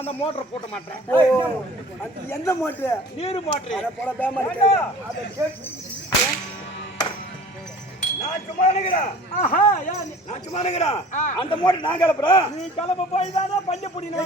அந்த மோட்டர் போட்ட மாட்டேன். எந்த மோட்டர்? நீர் மோட்டர். அந்த மோட்டர் நான் கிளப்புறேன். நீ கிளம்ப போய் தானே பஞ்ச புடினு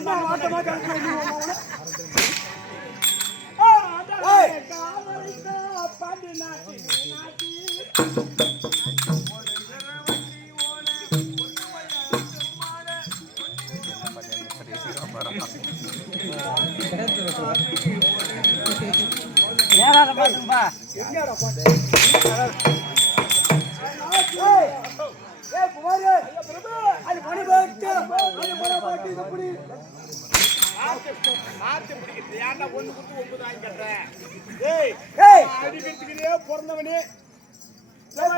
ஏன்டா ஒண்ணு கொடுத்து 9 வாங்கி கட்டுறேன்? ஏய், ஏய் அடிக்கிறதுக்குனே பிறந்தவனே.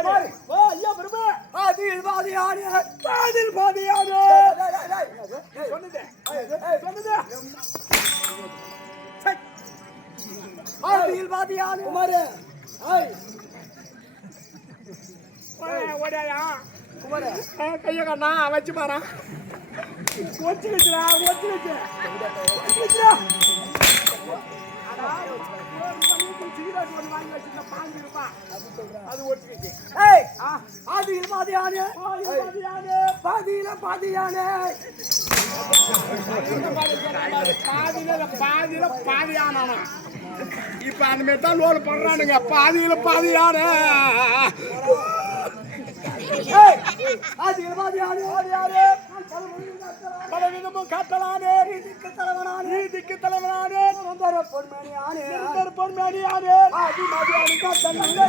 பாரு. ஓ, ஐயா பிரபு. பாதியில் பாதியானே பாதியில் பாதியானே. சொன்னதே சொன்னது. பாதியில் பாதியானே குமாரே ஏய் ஓடாயா. குமாரே கைய கண்ணா வச்சு பாரு. ஒச்சு வச்சுடா, ஒச்சு வச்சு. வச்சுடா. அடா, ஒரு மணிக்கு சிகரெட் ஒன்று வாங்கி வச்சிருந்தா 5 ரூபாய். அது ஒச்சு வச்சு. ஏய் பாதியில் பாதியானே பாதியானே. பாதியில பாதியானே பாதியில பாதியானா. இப்ப அந்த மாதிரி தான் லோன் பண்றானுங்க. பாதியில பாதியானே. ஏய் பாதியில் பாதியானே பாதியானே பலவிதமும் காட்டலானே. நீதிக்கு தலைவனானே. சுந்தர பொன்மணியானே பொன்மேனியானே. பாதி பாதியானே காத்தனே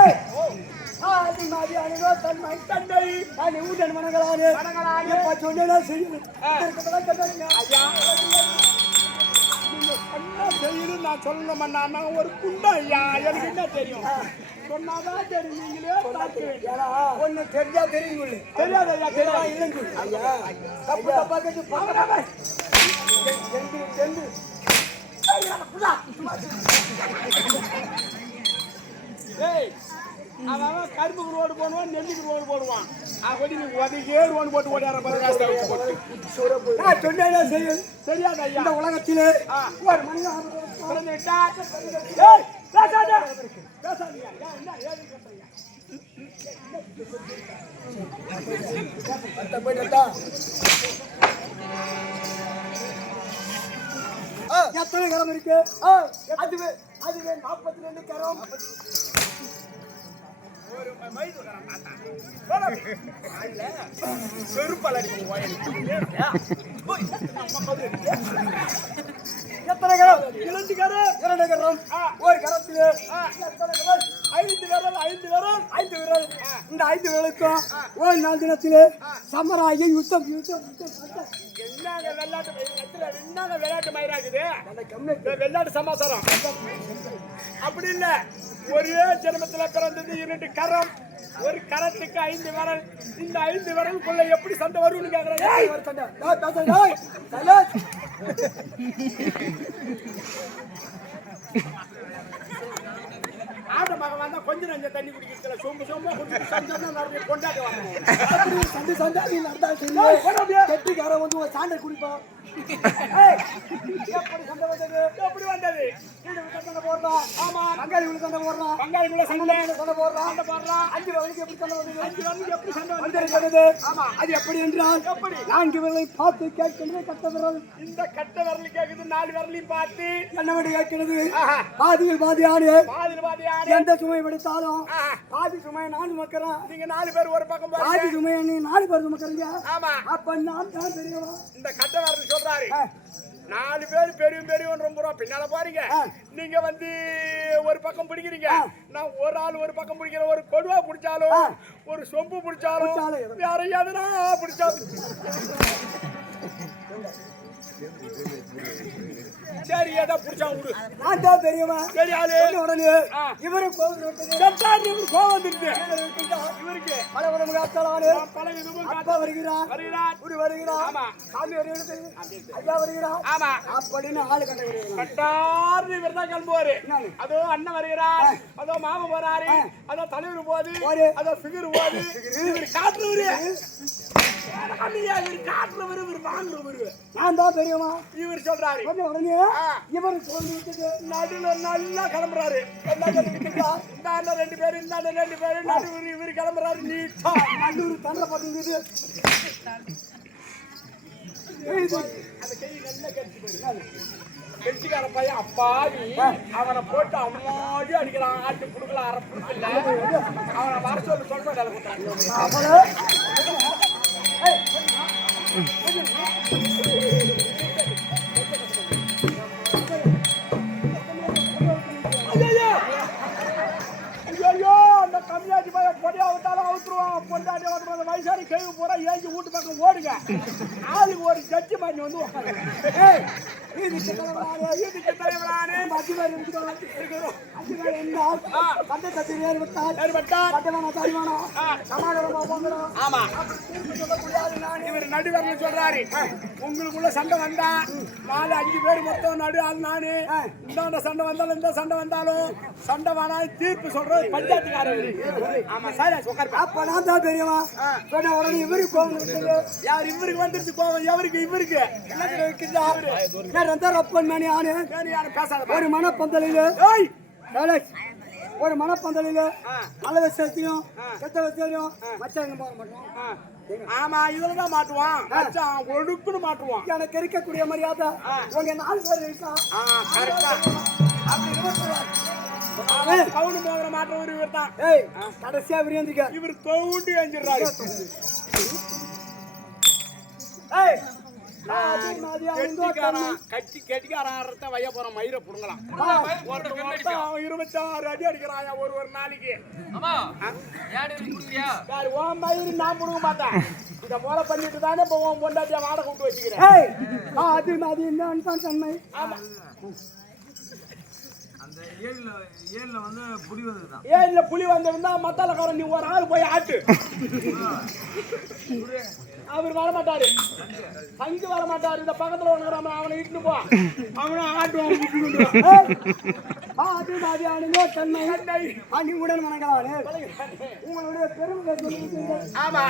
ஏய் ஆதி மாதிரியான தன்மை தன்னை நான் ஊதன் மனங்களானே எப்ப சொன்னா செய்யணும் இதற்கெல்லாம் கண்டங்க ஐயா, நீங்க சொன்ன செய்யுது நான் சொல்லணும்னா ஒரு குண்டா ஐயா. எனக்கு என்ன தெரியும்? சொன்னாதான் தெரியும். நீங்களே பார்த்து ஏன்னா ஒண்ணு தெரிஞ்சா தெரியுங்க தெரியாது ஐயா. தெரியாது. இல்லைங்க ஐயா தப்பு தப்பா கேட்டு பாக்கறானே செந்து செந்து ஏய், அவன் கரும்புக்கு ரோடு போடுவான், நெல்லுக்கு ரோடு போடுவான். அப்படி நீ உதவியே ரோடு போட்டு ஓடியார பாரு. போட்டு நான் சொன்னா செய்யணும் தெரியாது ஐயா. இந்த உலகத்திலே ஒரு மனிதன் பிறந்துட்டா. ஏய், பேசாத. பேசாதீங்க. என்ன ஏது கேட்டீங்க? அத்த போய்டா எத்தனை கரம் இருக்கு அதுவே 42 கரம் ஒரு மைதுகரம் தாத்தா. செருப்பால அடிக்கும் எத்தனை கரம் 2 கரம். 2 கரம் ஒரு கரத்திலே எத்தனை கரம் 5 விரல். 5 விரல். 5 விரல் இந்த 5 விரலுக்கும் ஒரு நாள் தினத்திலே சமராகி யுத்தம் யுத்தம் யுத்தம் என்னங்க வெள்ளாட்டு என்னங்க விளையாட்டு மயிராக்குது? அந்த கம்மை வெள்ளாட்டு சமாசாரம் அப்படி இல்ல. ஒரே ஜென்மத்துல பிறந்தது 2 கரம். ஒரு கரத்துக்கு 5 விரல். இந்த 5 விரலுக்குள்ள எப்படி சண்டை வரும்னு கேக்குறேன். ஒரு சண்டை டேய் சைலன்ஸ் ஆட்ட மகன் வந்தா கொஞ்சம் நஞ்சம் தண்ணி குடிக்கிறதுல சொம்பு சொம்பா கொஞ்சம் சண்டை நிறைய கொண்டாடி வரணும். சண்டை சண்டை நீ நடந்தா செய்ய கெட்டிக்காரன் வந்து ஒரு சாண்டை குடிப்பான் எப்படி சண்டை வந்தது எப்படி வந்தது? சண்டை போடுறான் ஆமா, பங்காளி சண்டை போடுறான் பங்காளிக்குள்ள சண்டை சண்டை போடுறான் சண்டை போடுறான். 5 விரலுக்கு எப்படி சண்டை வந்தது 5 விரலுக்கு எப்படி சண்டை வந்து வந்தது? இருக்கிறது ஆமா, அது எப்படி என்றால் எப்படி? 4 விரலை பார்த்து கேட்கின்ற கட்ட விரல் இந்த கட்ட விரல் கேக்குது. 4 விரலையும் பார்த்து என்னவென்று கேட்கிறது ஆஹா, பாதியில் பாதியாடு பாதியில் பாதி யாரு? எந்த சுமை படுத்தாலும் ஆஹா, பாதி சுமையை நான் சுமக்கிறேன் நீங்க 4 பேர் ஒரு பக்கம் பாதி பாருங்க. சுமையை நீ 4 பேர் சுமக்கிறீங்க ஆமா, அப்ப நான் தான் தெரியவா இந்த கட்ட விரல் சொல்றாரு 4 பேர் பெரியவன் ரொம்ப ரூபா பின்னால பாருங்க. நீங்க வந்து ஒரு பக்கம் பிடிக்கிறீங்க. நான் ஒரு ஆள் ஒரு பக்கம் பிடிக்கிற. ஒரு கொடுவா பிடிச்சாலும் ஒரு சொம்பு பிடிச்சாலும் வேற எதுனா பிடிச்சாலும் சரி, எதா பிடிச்சா விடு. நான் தான் தெரியவா சரி, ஆளு உடனே இவரு கோவில் கோவம் வந்துருது இவருக்கு. பலவரம் காத்தலானு பல இதுவும் அப்பா வருகிறார் வருகிறார். குரு வருகிறார் ஆமா, சாமி வருகிறது ஐயா வருகிறார் ஆமா, அப்படின்னு ஆளு கட்டுகிறேன் கட்டார்னு இவர் தான் கிளம்புவாரு. அதோ அண்ணன் வருகிறார், அதோ மாமா போறாரு, அதோ தலைவர் போது, அதோ ஃபிகர் போது. இவர் காட்டுறவரு இவர் காட்டுறவரு, இவர் வாங்குறவரு. நான் தான் தெரியுமா இவர் சொல்றாரு. உடனே இவரு கோவில் விட்டது நடுல நல்லா கிளம்புறாரு. இந்த அண்ணன் 2 பேரு, இந்த அண்ணன் 2 பேரு, நடுவர் இவர் கிளம்புறாரு. நீட்டா நல்லூர் தண்டை பார்த்தீங்க அந்த கை நல்லா கடிச்சு போயிரு. கெட்டிக்கார பையன் அப்பாவி அவனை போட்டு அம்மாடி அடிக்கிறான். ஆட்டு புடுக்கல அரை புடுக்கல. அவனை வர சொல்லு சொல்றாங்க. வந்துருவான் பொண்டாட்டி வந்து வயசாரி கேள்வி போறா ஏஞ்சி வீட்டு பக்கம் ஓடுங்க ஆளுக்கு ஒரு ஜட்ஜி மாதிரி வந்து உட்காந்து இதுக்கு தலைவரானே மத்திவர் இருக்கிறோம் அதிகாரி என்ன பந்தத்தை தெரியாவிட்டால் பட்டவனா தாய்வானா சமாதானமா போங்கலாம் ஆமா சொல்ல முடியாது நான் இவர் நடுவர்னு சொல்றாரு உங்களுக்குள்ள சண்டை வந்தா 4-5 பேர் மொத்தம் நடு ஆள் நானு இந்த சண்டை வந்தாலும் இந்த சண்டை வந்தாலும் சண்டை வேணா தீர்ப்பு சொல்றது பஞ்சாயத்துக்காரர் ஆமா சார் உட்கார் அப்ப நான் தான் பெரியவா சொன்ன உடனே இவருக்கு கோவம் இருக்குது யார் இவருக்கு வந்துருச்சு கோவம் எவருக்கு இவருக்கு என்ன வைக்கிறா நான் ரப்பன் மணி ஆனு யாரும் பேசாத ஒரு மனப்பந்தலில் ஏய் ஒரு மனப்பந்தலில் நல்ல விஷயத்தையும் கெட்ட விஷயத்தையும் மச்சாங்க போக மாட்டோம் ஆமா இதுலதான் மாட்டுவான் மச்சான் ஒடுக்குன்னு மாட்டுவான் எனக்கு இருக்கக்கூடிய மரியாதை உங்க 4 பேர் இருக்கா கரெக்டா அப்படி கவுண்டு போகிற மாற்றவர் இவர் தான் ஏய் கடைசியா விரியாந்திருக்க இவர் கவுண்டு எஞ்சிடுறாரு ஏய் கட்சி கெட்டிக்காரத்த வைய போற மயிரை புடுங்கலாம் 26 அடி அடிக்கிறான் ஒரு நாளைக்கு மயிறு நான் புடுங்க மாட்டேன் இத போல பண்ணிட்டு தானே போவோம் பொண்டாட்டியா வாடகை விட்டு வச்சுக்கிறேன் அது மாதிரி என்னன்னு தன்மை ஆமா அந்த ஏழுல வந்து புலி வந்ததுதான் ஏழுல புலி வந்திருந்தா மத்தாலக்காரன் நீ ஒரு ஆள் போய் ஆட்டு அவர் வர மாட்டாரு சங்கு வர மாட்டாரு இந்த பக்கத்துல ஒண்ணு அவனை இட்டுன்னு போ அவனும் ஆட்டுவான் அது மாதிரி அணுகோ தன்மை அணிவுடன் வணங்கலானே உங்களுடைய பெருமை ஆமா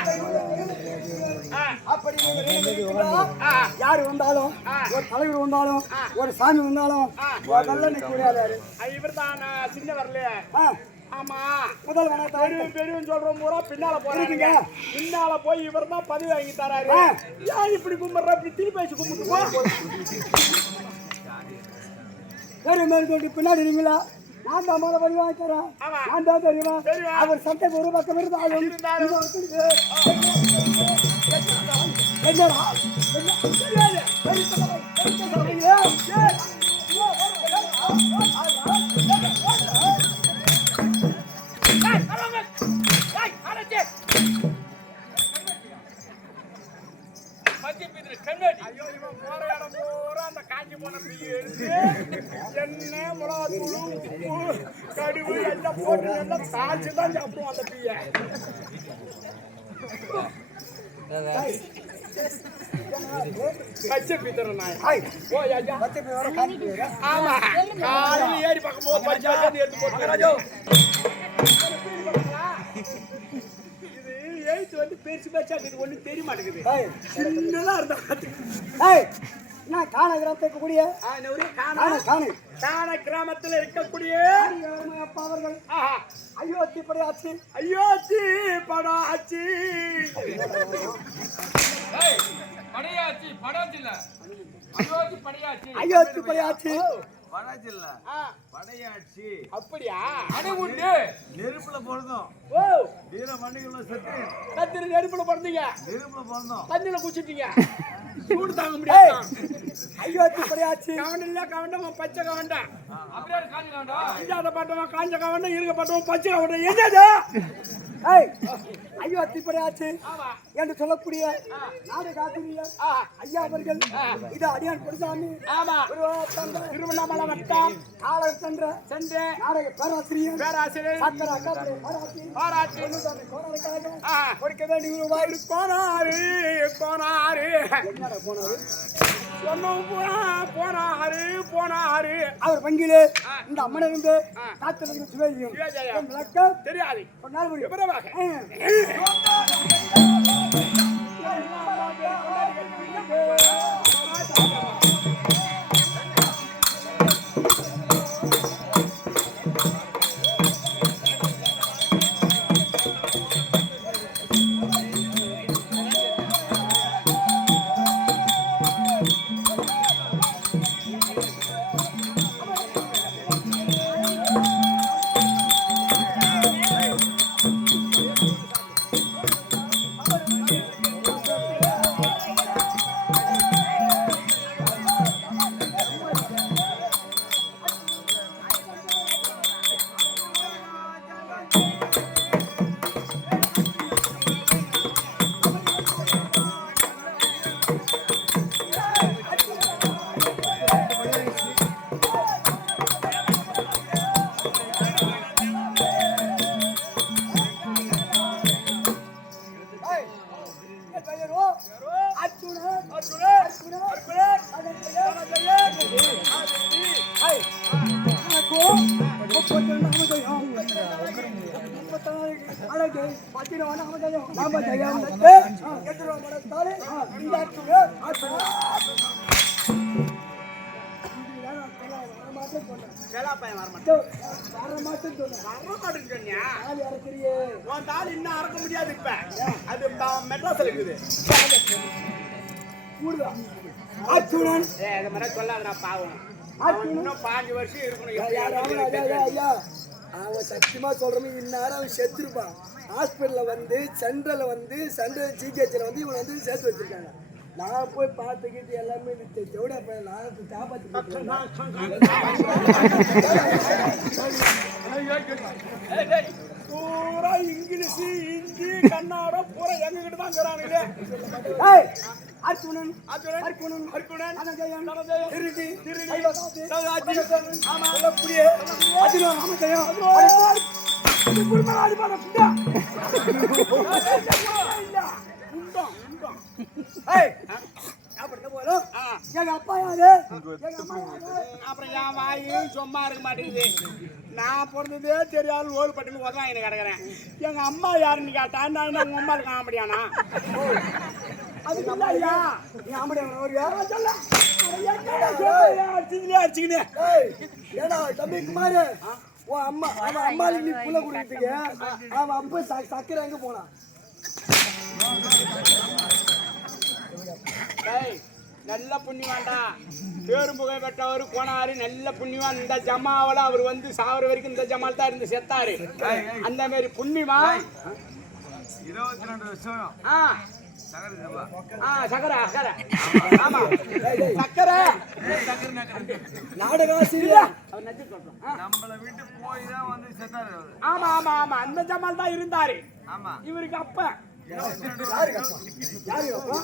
அப்படி யாரு வந்தாலும் ஒரு தலைவர் வந்தாலும் ஒரு சாமி வந்தாலும் நல்ல கூடாது இவர் தான் சின்ன வரல ஆமா முதல் வணக்கம் பெரியவன் சொல்றோம் பூரா பின்னால போறீங்க பின்னால போய் இவர் தான் பதவி வாங்கி தராரு ஏன் இப்படி கும்பிடுற இப்படி திருப்பி வச்சு கும்பிட்டு வேறு மாதிரி சொல்லிட்டு பின்னாடி நீங்களா நான் தான் முதல்ல பதவி வாங்கி தரேன் நான் தான் தெரியுமா அவர் சட்டை ஒரு பக்கம் இருந்தாலும் என்னடா ஐயோ இவன் போற இடம் பூரா அந்த காஞ்சி போன பிரியை எடுத்து எண்ணெய் மிளகாத்தூள் உப்பு கடுகு எல்லாம் போட்டு எல்லாம் சாய்ச்சி தான் சாப்பிடுவோம் அந்த பிரியை பச்சை பித்தர நாய் ஓ ஐயா ஆமா காலையில ஏறி பார்க்கும்போது பச்சை எடுத்து போட்டு எழுத்து வந்து பெருசு பெருசா இருக்குது ஒண்ணு தெரிய மாட்டேங்குது சின்னதா இருந்தா நான் காண கிராமத்தில் இருக்கக்கூடிய காண கிராமத்தில் இருக்கக்கூடிய அப்பா அவர்கள் அயோத்தி படையாச்சு அயோத்தி படையாச்சு படையாட்சி அப்படியா அணுகுண்டு நெருப்புல பிறந்தோம் ஓ வீர மண்ணிக்குள்ள செத்து கத்திரி நெருப்புல பிறந்தீங்க நெருப்புல பிறந்தோம் தண்ணில குச்சிட்டீங்க சூடு தாங்க முடியாது அயோத்தி படையாச்சு கவனம் இல்ல கவனம் பச்சை கவண்டா அப்படியே காஞ்சி கவண்டா இல்லாத பட்டவன் காஞ்ச கவண்டம் இருக்க பட்டவன் பச்சை கவண்டம் என்னது அயோத்தி படையாச்சு என்று சொல்லக்கூடிய நாடு காத்திரிய ஐயா அவர்கள் இது அடியான் கொடுத்தாமி திருவண்ணாமலை வட்டம் காலம் சென்ற நாடக பேராசிரியர் பாராட்டி கொடுக்க வேண்டிய ரூபாய் போனாரு அவர் பங்கிலே இந்த அம்மனிருந்து காத்திருந்து சுவேஜியம் விளக்கம் தெரியாது ஒரு நாள் முடியும் 31 நாம ஜெயம் 34 அழகு 11 நாம ஜெயம் நாம ஜெயம் எதிரோ மடத்தாலே இந்த ஆத்துவே செலா பையன் வர மாட்டேன் வரமாட்டேன் உன் தாலி இன்னும் அறக்க முடியாது இப்ப அது மெட்ராஸ்ல இருக்குது அச்சுடன் இது மாதிரி சொல்லாதடா பாவம் இன்னும் 5 வருஷம் இருக்கணும் அவன் சத்தியமா சொல்றமே இந்நேரம் அவன் செத்துருப்பான் ஹாஸ்பிட்டல்ல வந்து சென்ட்ரல் ஜிஹெச்ல வந்து இவன் வந்து சேர்த்து வச்சிருக்காங்க நான் போய் பார்த்துக்கிட்டு எல்லாமே ஜவுடா பையன் நான் காப்பாற்றி பூரா இங்கிலீஷ் ஹிந்தி கன்னடம் பூரா எங்ககிட்ட தான் இருக்கிறானுங்களே அர்ஜுனன் அர்ஜுனன் அர்ஜுனன் அனஜயம் தனஜயம் திருடி திருடி சைவகாதி சகாஜி ஆமா சொல்லக்கூடிய அர்ஜுனன் ராமஜயம் இது புல்மலா அடிபான புண்டா உண்டம் உண்டம் அப்படிதான் போறோம் ஆ எங்க அப்பா யாரு எங்க அம்மா யாரு அப்புறம் என் வாயு சும்மா இருக்க மாட்டேங்குது நான் பிறந்ததே தெரியாது ஓல் பட்டுன்னு உதவாங்க கிடக்குறேன் எங்க அம்மா யாருன்னு கேட்டா நான் உங்க அம்மா இருக்க முடியானா அது இல்ல ஐயா நீ ஆம்படியா ஒரு யாரா சொல்ல அடிச்சுக்கினே ஏடா தம்பி குமார் உன் அம்மா அவன் அம்மாளுக்கு நீ புள்ள கொடுத்துக்க அவன் அப்பா சக்கரை எங்க போனான் நல்ல புண்ணியவான்டா பேரும் புகை பெற்றவர் போனாரு நல்ல புண்ணியவான் இந்த ஜமாவில் அவர் வந்து சாவர வரைக்கும் இந்த ஜமால் தான் இருந்து செத்தாரு அந்த மாதிரி புண்ணியமா 22 வருஷம் ஆ சகல ஜபா சக்கரை சக்கரை ஆமா சக்கரை நாடகாசிரியா அவர் நச்சு சொல்றோம் நம்மள விட்டு போய் தான் வந்து செத்தாரு அவரு. ஆமா ஆமா ஆமா அந்த ஜமால் தான் இருந்தாரு ஆமா இவருக்கு அப்ப 22 யாரு வருஷம் யாரு அப்பா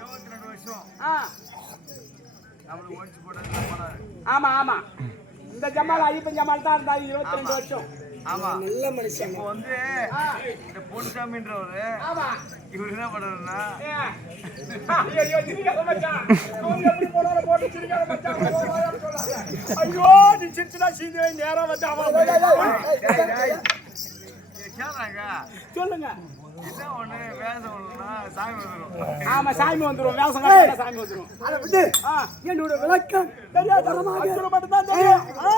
22 வருஷம் ஆ நம்மள ஓடிச்சு போட்டாரு போனாரு. ஆமா ஆமா இந்த ஜமால் ஐயப்பன் ஜமால் தான் இருந்தாரு 22 வருஷம் ஆமா நல்ல மனுஷன் இப்போ வந்து இந்த பொன்சாமின்றவரு ஆமா இவரு என்ன பண்றாருன்னா ஐயோ சிரிக்காத மச்சான் அவன் எப்படி போனாலும் போட்டு சிரிக்காத மச்சான் ஐயோ நீ சிரிச்சுனா சீந்தே நேரா வந்து அவன் கேட்றாங்க சொல்லுங்க என்ன ஒண்ணு வேஷம் ஒண்ணுன்னா சாமி வந்துடும். ஆமா சாமி வந்துரும் வேஷம் கட்டினா சாமி வந்துரும் அதை விட்டு ஆ என்னோட விளக்கம் தெரியாது மட்டும் தான் தெரியும் ஆ